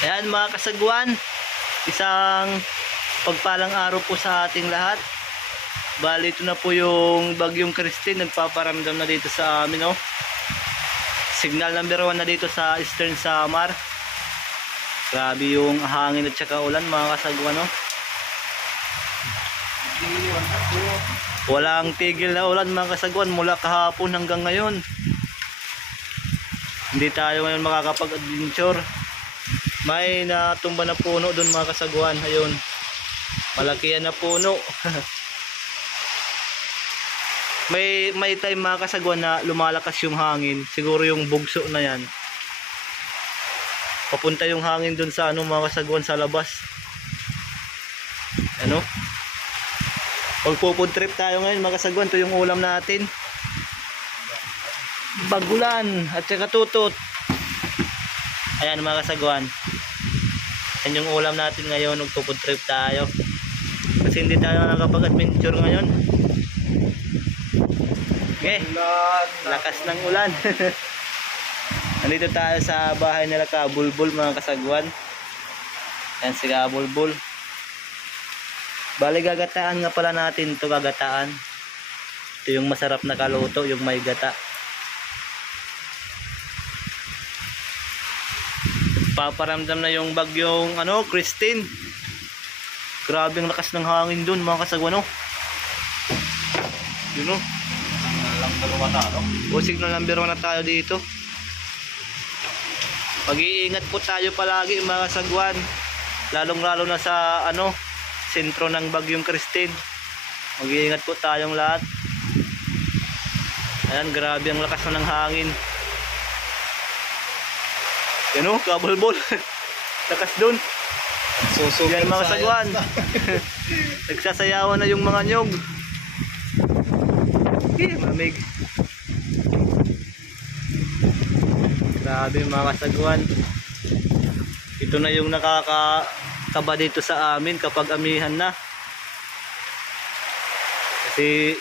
Ayan mga kasagwan, isang pagpalang araw po sa ating lahat. Bali ito na po yung bagyong Christine, nagpaparamdam na dito sa amin. Oh. Signal number 1 na dito sa Eastern Samar. Grabe yung hangin at saka ulan mga kasagwan. Oh. Walang tigil na ulan mga kasagwan mula kahapon hanggang ngayon. Hindi tayo ngayon makakapag-adventure. May natumba na puno doon mga kasagwan. Ayun. Malaki yan na puno. may may time mga kasagwan na lumalakas yung hangin. Siguro yung bugso na yan. Papunta yung hangin doon sa ano mga kasagwan sa labas. Ano? Pagpupun trip tayo ngayon mga kasagwan. Ito yung ulam natin. Bagulan at saka tutot. Ayan mga kasagwan. Yan yung ulam natin ngayon. Magpupun trip tayo. Kasi hindi tayo nakapag-adventure ngayon. Okay. Lakas ng ulan. Nandito tayo sa bahay nila Kabulbul mga kasagwan. Yan si Kabulbul. Bali gagataan nga pala natin to gagataan. Ito yung masarap na kaluto, yung may gata. Paparamdam na yung bagyong ano, Christine. Grabe ang lakas ng hangin dun mga kasagwan oh. Yun oh. Lang dalawa na, no? O signal number 1 na tayo dito. Pag-iingat po tayo palagi mga sagwan. Lalong lalo na sa ano, sentro ng Bagyong Christine. Mag-iingat po tayong lahat. Ayan, grabe ang lakas na ng hangin. Yan o, kabulbol. lakas dun. Susugin Yan mga sa- sagwan. Nagsasayawan na yung mga nyog. Eh, mamig. Grabe mga kasagwan. Ito na yung nakakataba dito sa amin kapag amihan na. Kasi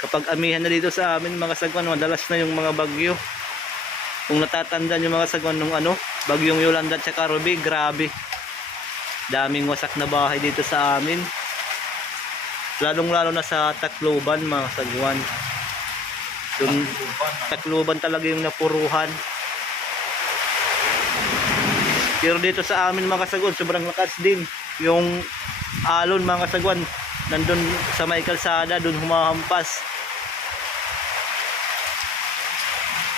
kapag amihan na dito sa amin mga kasagwan, madalas na yung mga bagyo. Kung natatandaan yung mga sagwan nung ano, bagyong Yolanda at saka Ruby, grabe. Daming wasak na bahay dito sa amin. Lalong lalo na sa Tacloban mga sagwan. Doon Tacloban talaga yung napuruhan. Pero dito sa amin mga kasagwan, sobrang lakas din. Yung alon mga kasagwan, nandun sa may kalsada, doon humahampas.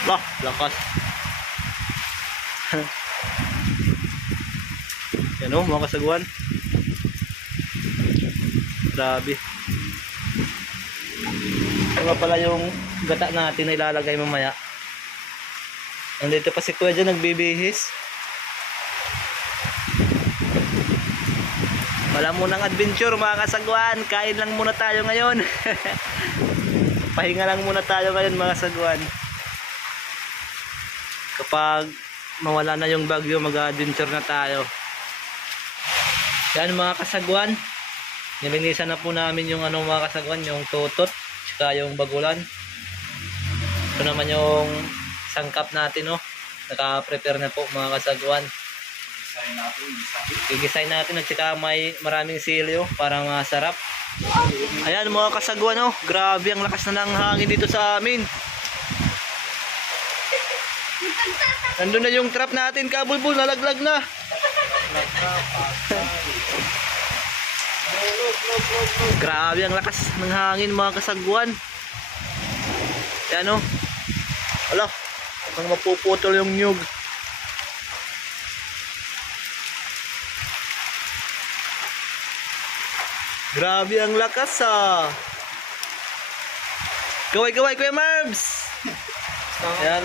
Lah, lakas. Yan o, mga kasagwan. Grabe. Ito nga pala yung gata natin na ilalagay mamaya. Nandito pa si Kuya dyan nagbibihis. Wala munang adventure mga kasagwan. Kain lang muna tayo ngayon. Pahinga lang muna tayo ngayon mga kasagwan. Kapag mawala na yung bagyo, mag-adventure na tayo. Yan mga kasagwan. Nilinisan na po namin yung ano mga kasagwan, yung tutot, tsaka yung bagulan. Ito naman yung sangkap natin, no. Naka-prepare na po mga kasagwan. Isahin natin, at saka may maraming silyo para masarap. Ayan mga kasagwan, no. Grabe ang lakas na ng hangin dito sa amin. Nandun na yung trap natin, kabulbul, nalaglag na. Grabe ang lakas ng hangin mga kasagwan. Yan o. Wala. Ang mapuputol yung nyug. Grabe ang lakas ah. Gaway-gaway Kuya Marbs. Yan.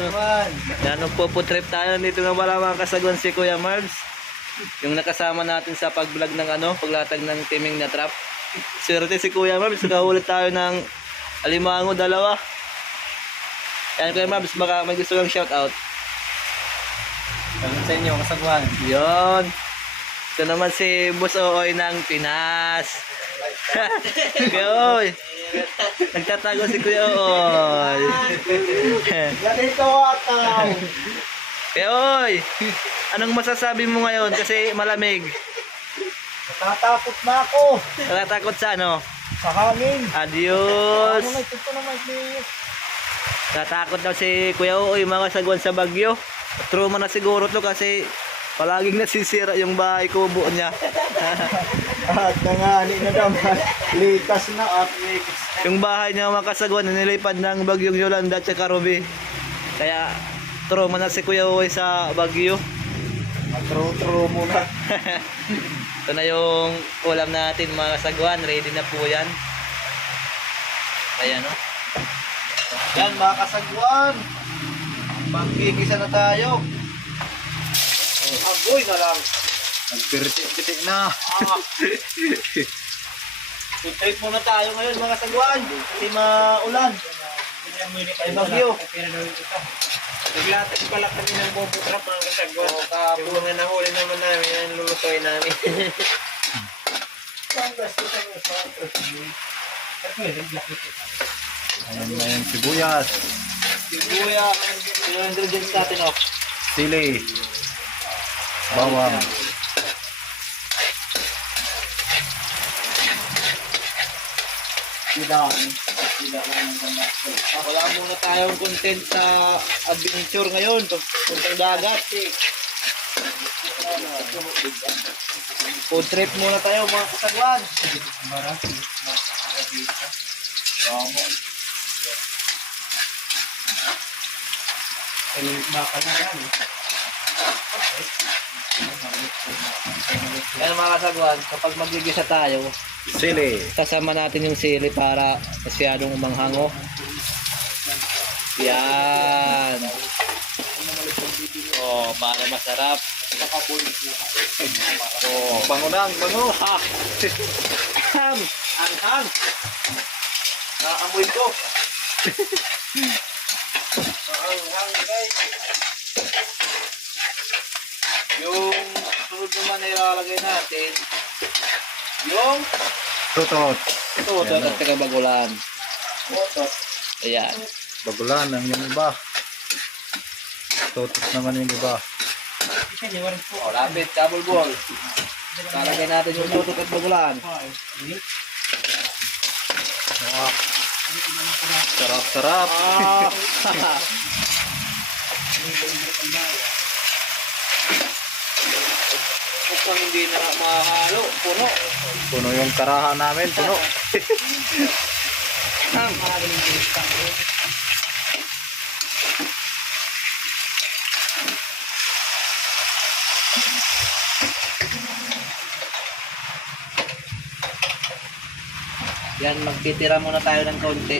Yan o po trip tayo. Dito nga pala mga kasagwan si Kuya Marbs. Yung nakasama natin sa pag-vlog ng ano, paglatag ng timing na trap. Swerte si Kuya Marbs. Nakahuli tayo ng alimango dalawa. Yan Kuya Marbs, baka may gusto kang shoutout. Salut sa inyo, kasagwan. Yon. Ito naman si Boss Ooy ng Pinas. Kuya Oy. Nagtatago si Kuya Oy. Ganito ataw. Kuya Oy. Anong masasabi mo ngayon kasi malamig? Natatakot na ako. Natatakot sa ano? Sa hangin. Adios! Ano na ito na please. Natatakot daw si Kuya Uy mga sagwan sa Bagyo. Trauma na siguro to kasi palaging nasisira yung bahay kubo niya. At nangani na naman. Likas na at likas. yung bahay niya mga kasagwan nilipad ng bagyong Yolanda at saka Ruby. Kaya trauma na si Kuya Uy sa Bagyo. Matro-tro muna. Ito na yung ulam natin mga sagwan. Ready na po yan. Ayan o. Yan mga kasagwan. Magkikisa na tayo. Agoy na lang. Nagpiriti-piti na. Ah. Food trip muna tayo ngayon mga sagwan. Kasi maulan. Ay bagyo. Naglatag pala kami ng bobo trap mga kasagwan. Yung mga nahuli naman namin, yan lulutoy namin. Ayan na yung sibuyas. Siguya, yung ingredients natin o. Sili. Bawang. Wala muna tayong content sa adventure ngayon. Puntang dagat. Food trip muna tayo mga kasagwan. Yan mga kasagwan, kapag magigisa tayo, Sili. kasama natin yung sili para masyadong umanghango. Yan. Oh, para masarap. Oh, Bango na, bango. ha. Ham. Ang hang. Naamoy ko. Ang hang guys. Yung sunod naman na ilalagay natin, yung Tutot. tutot at saka bagulan. Ayan. Bagulan ang yung iba. Tutot naman yung iba. Oh, lapit, double ball. Lalagay natin yung tutot at bagulan. Sarap, sarap. Ah. Mukhang hindi na mahalo. Puno. Puno yung karahan namin, puno. Yan, magtitira muna tayo ng kaunti.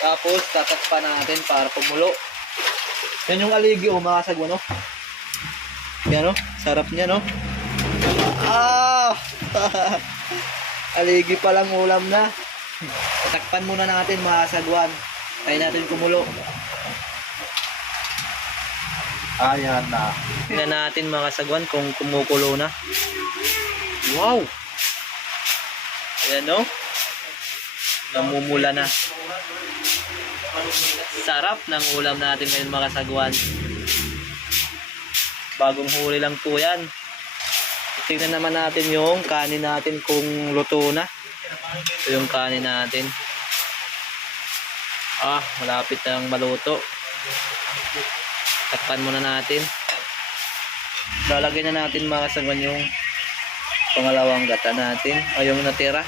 Tapos, tatakpan natin para kumulo. Yan yung aligi o mga sagwa, no? Yan, no? Sarap niya, no? Ah! aligi pa lang ulam na. Tatakpan muna natin mga sagwan. Tayo natin kumulo. Ayan na. Tingnan natin mga sagwan kung kumukulo na. Wow! Ayan no? Namumula na. Sarap ng ulam natin ngayon mga sagwan. Bagong huli lang po yan. Tingnan naman natin yung kanin natin kung luto na. Ito yung kanin natin. Ah, malapit na maluto. Takpan muna natin. Lalagay na natin mga sagwan yung pangalawang gata natin o yung natira.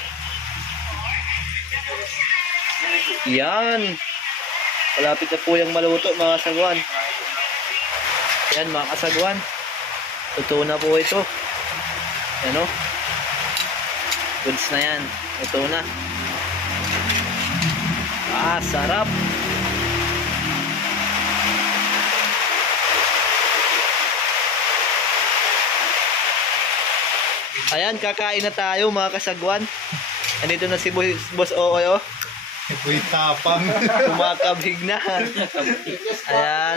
Yan. Malapit na po yung maluto mga sagwan. Yan mga kasagwan. Luto na po ito. Yan o. Goods na yan. Luto na. Ah, sarap. Ayan, kakain na tayo mga kasagwan. Andito na si Boss Ooy, oh. Uy, tapang. Kumakabig na. Ayan.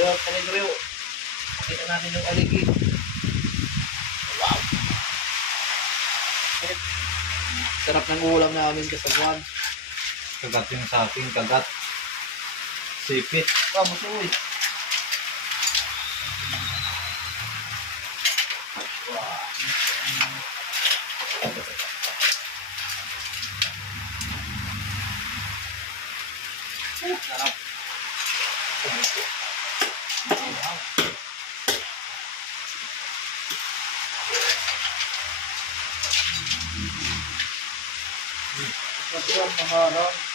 Sa negro. Pakita natin yung aligi. Wow. Sarap ng ulam namin kasagwan. Kagat yung sa akin, kagat. Sipit. Wow, musuy. Sarap. Masarap maharap.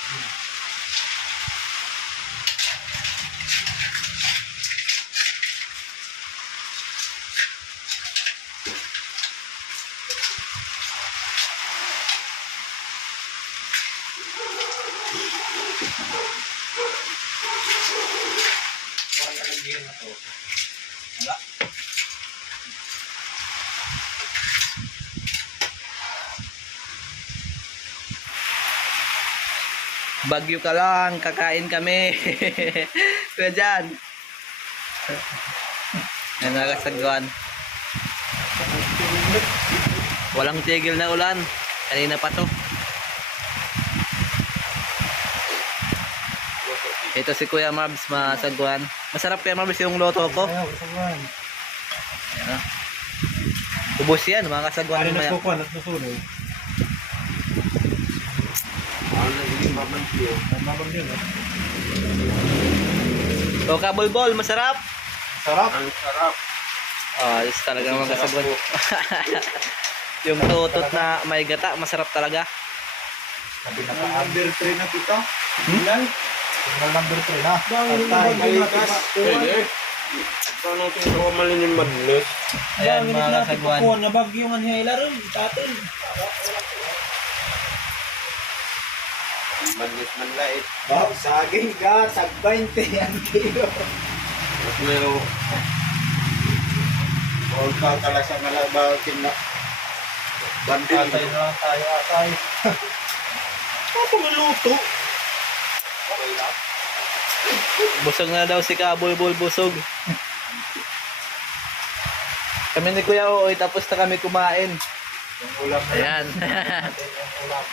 Bagyo ka lang, kakain kami. Kuya Jan. Yan mga kasagwan. Walang tigil na ulan. Kanina pa to. Ito si Kuya Marbs, mga sagwan. Masarap Kuya Marbs yung loto ko. Ayaw, kasagwan. Yan, ah. Ubus yan, mga kasagwan. Ano mamaya. nagkukuha, nagsusunod? Ano nagiging babagyo? Babagyo na. O kabulbol, masarap. Sarap. Ang sarap. Ah, this talaga mga kasagwan. yung tutot na may gata, masarap talaga. Sabi na pa. Number 3 na kita. Ilan? Signal number 3 na. At tayo balikas. Pwede. Saan natin ito malinim madness? Ayan mga kasagwan. Kuha na bagyo nga nila rin. Tatin. Madness man lait. Wow, saging ka. Tag 20 ang kilo. Pero, all ka kala sa malabakin na. Bandil. Atay na lang tayo, atay. Ako maluto. Okay lang. Busog na daw si Kabulbul, busog. Kami ni Kuya Oy, tapos na kami kumain. Yung ulam na Ayan. yung ulam.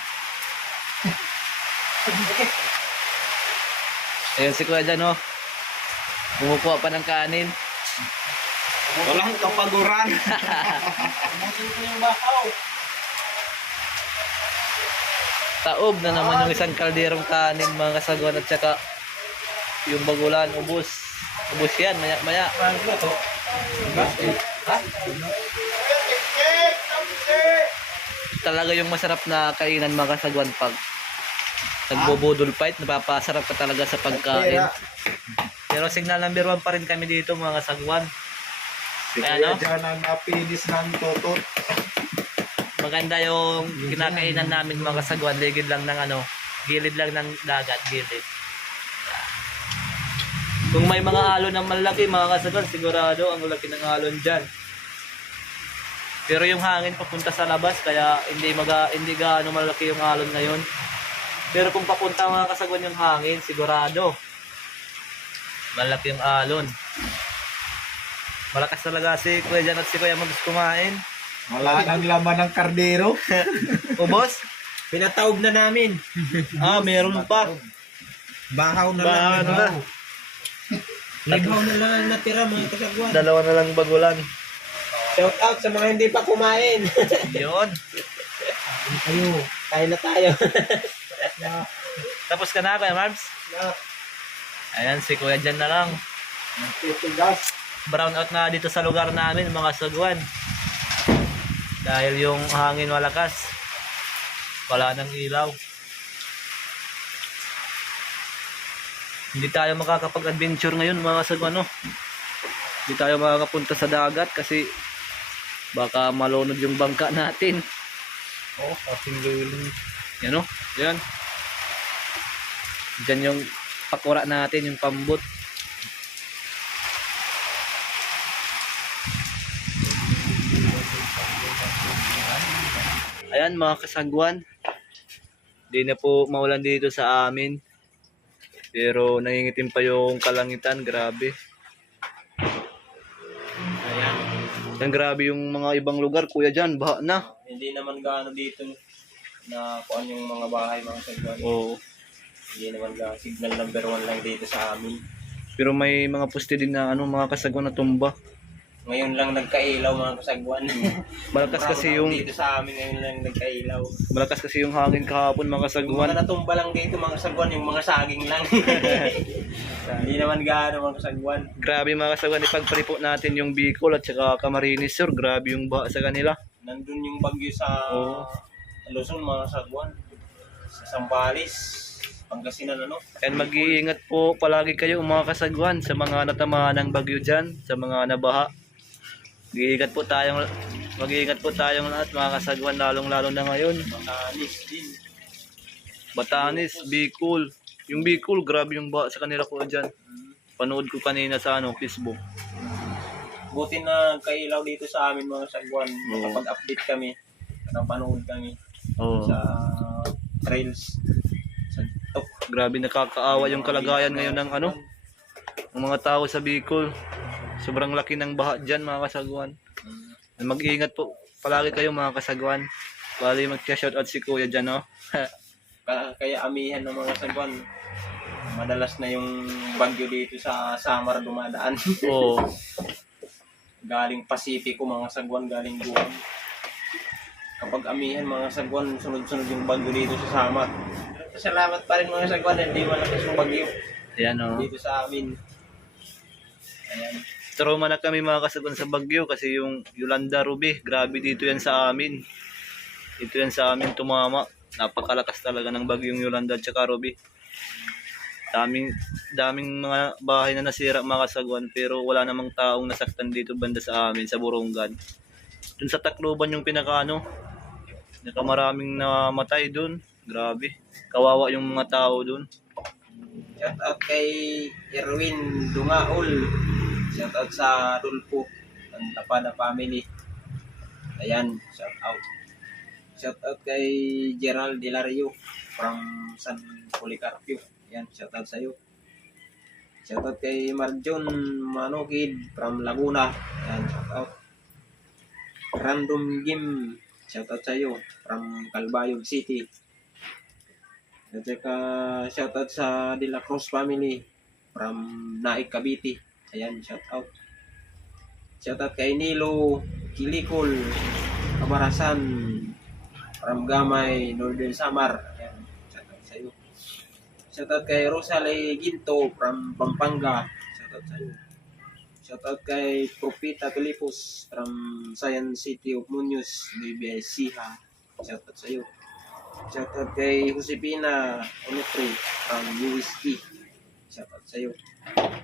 Ayan si Kuya dyan, oh. Kumukuha pa ng kanin. Walang kapaguran. Umusin ko yung bakaw. Taob na naman yung isang kalderong kanin, mga kasagwan at saka yung bagulan, ubus. Ubus yan, maya, maya. Ba to? Ha? Talaga yung masarap na kainan mga kasagwan pag nagbobodol fight, napapasarap ka talaga sa pagkain. Pero signal number one pa rin kami dito mga kasagwan. Si Kuya no? Jan ang napinis ng totot. Maganda yung kinakainan namin mga kasagwan, ligid lang ng ano, gilid lang ng dagat, gilid. Kung may mga alon ng malaki mga kasagwan, sigurado ang laki ng alon dyan. Pero yung hangin papunta sa labas, kaya hindi maga, hindi gaano malaki yung alon ngayon. Pero kung papunta mga kasagwan yung hangin, sigurado malaki yung alon. Malakas talaga si Kuya Jan at si Kuya Mags kumain. Wala nang laman ng kardero. Ubos? Pinataob na namin. Ah, meron pa. Bahaw na Bahaw lang. na. Libaw na lang ang natira mga kasagwan. Dalawa na lang bagulan. Shout out sa mga hindi pa kumain. Yun. Tayo. Kain na tayo. Tapos ka na, Kuya Marbs? Ayan, si Kuya Jan na lang. Brown out na dito sa lugar namin, mga sagwan. Dahil yung hangin malakas. Wala nang ilaw. Hindi tayo makakapag-adventure ngayon, mga sagwan, no? Hindi tayo makakapunta sa dagat kasi baka malunod yung bangka natin. Oh, kasing luling. Yan o. Yan. Diyan yung pakura natin, yung pambot. Ayan mga kasagwan. Hindi na po maulan dito sa amin. Pero nangingitim pa yung kalangitan. Grabe. Ayan. Yan grabe yung mga ibang lugar. Kuya dyan, baha na. Hindi naman gaano dito. Eh na kuan yung mga bahay mga sagwan. Oo. Hindi naman gaano. Signal number one lang dito sa amin. Pero may mga poste din na ano, mga kasagwan na tumba. Ngayon lang nagkailaw mga kasagwan. Malakas kasi yung Dito sa amin ngayon lang nagkailaw. malakas kasi yung hangin kahapon mga Yung kasagwan. mga natumba lang dito mga kasagwan, yung mga saging lang. Hindi naman gaano mga kasagwan. Grabe mga kasagwan, ipagparipo natin yung Bicol at saka Camarines Sur. Grabe yung baha sa kanila. Nandun yung bagyo sa Oo. Luzon mga kasagwan. Sa Sambales, Pangasinan ano. And mag-iingat po palagi kayo mga kasagwan sa mga natamaan ng bagyo dyan, sa mga nabaha. Mag-iingat po tayong mag-iingat po tayong lahat mga kasagwan lalong lalo na ngayon. Matanis din. Batanes, Bicol. Yung Bicol, grabe yung baha sa kanila ko dyan. Panood ko kanina sa ano, Facebook. Buti na kailaw dito sa amin mga sagwan. Oo. Nakapag-update kami. Nakapanood kami Oo. sa trails. Sa top. Grabe nakakaawa yung kalagayan ngayon ng ano, ng mga tao sa Bicol. Sobrang laki ng baha dyan mga kasagwan. Mag-iingat po palagi kayo mga kasagwan. Bali mag-shoutout si Kuya dyan, no? Ka- Kaya amihan ng mga sagwan. Madalas na yung bagyo dito sa Samar dumadaan. Oo. galing Pasipiko mga sagwan, galing Guam. Kapag amihan mga sagwan, sunod-sunod yung bagyo dito sa Samar. Salamat pa rin mga sagwan, hindi malakas yung bagyo Ayan, oh. dito sa amin. Ayan. Trauma na kami mga kasagwan sa Bagyo kasi yung Yolanda Ruby, grabe dito yan sa amin. Dito yan sa amin tumama. Napakalakas talaga ng bagyong Yolanda at saka Ruby. Daming, daming mga bahay na nasira mga kasagwan pero wala namang taong nasaktan dito banda sa amin sa Burungan. Dun sa Tacloban yung pinaka ano, nakamaraming namatay dun. Grabe. Kawawa yung mga tao dun. Shout out kay Erwin Dungaol. Shout out sa Dulpo ng Tapada family. Ayan, shout out. Shout out kay Gerald Delario from San Policarpio. Ayan, shout out sa iyo. Shout out kay Marjon Manokid from Laguna. Ayan, shout out. Random Game. Shout out sa iyo from Calbayog City. At saka shoutout sa De La Cruz family from Naik Cavite. Ayan, shoutout. Shoutout kay Nilo Kilikol Kamarasan from Gamay, Northern Samar. Ayan, shoutout sa iyo. Shoutout kay Rosalie Ginto from Pampanga. Shoutout sa iyo. Shoutout kay Propita Pilipos from Science City of Muñoz, Nueva Ecija. Shoutout sa iyo. Shoutout kay Josepina Onofre from UST. Shoutout sa iyo.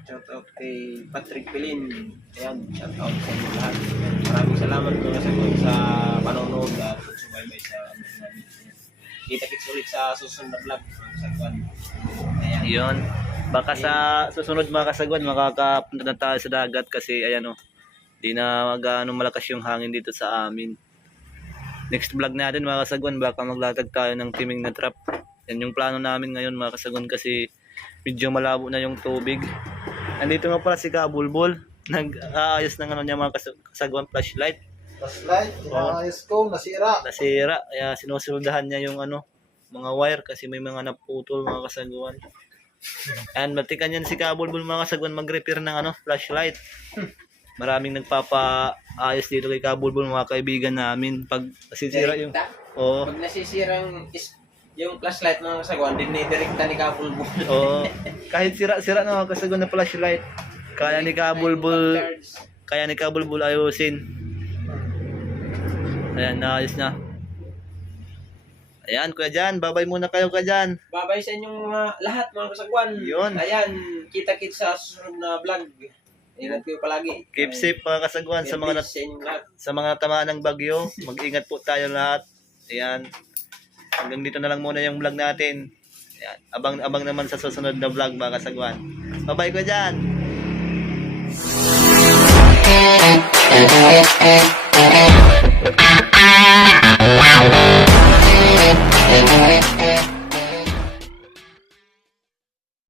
Shoutout kay Patrick Pelin. Ayan, shoutout sa inyo lahat. Maraming salamat mga sagot sa panonood at sumaybay sa ano namin. Kita-kits ulit sa susunod na vlog mga sagwan. Ayan. Baka sa susunod mga kasagwan, makakapunta na tayo sa dagat kasi ayan o, di na gaano malakas yung hangin dito sa amin. Next vlog natin mga kasagwan, baka maglatag tayo ng timing na trap. Yan yung plano namin ngayon mga kasagwan kasi medyo malabo na yung tubig. Nandito nga pala si Kabulbol, nag-aayos ng ano niya mga kas- kasagwan flashlight. Flashlight, inaayos ko, nasira. Nasira, kaya sinusuldahan niya yung ano, mga wire kasi may mga naputol mga kasagwan. And matikan yan si Kabulbul mga kasagwan mag-repair ng ano, flashlight. Maraming nagpapa-ayos dito kay Kabulbul mga kaibigan namin. Pag nasisira yung... Oo. Pag nasisirang is, yung flashlight mga sagwan, din ni direkta ni Kapulbo. Oo. Kahit sira-sira na mga kasagwan na flashlight, kaya ni Kabulbul, kaya ni Kabulbul ayusin. Ayan, naayos na. Ayan, Kuya Jan, babay muna kayo Kuya Jan. Babay sa inyong mga lahat mga kasagwan. Yun. Ayan, kita-kits sa susunod na vlog. Ingat kayo palagi. Keep safe mga kasagwan sa mga nat- sa sa mga tamaan ng bagyo. Mag-ingat po tayo lahat. Ayan. Hanggang dito na lang muna yung vlog natin. Ayan. Abang-abang naman sa susunod na vlog mga kasagwan. Bye-bye ko dyan. Wow. Thank you.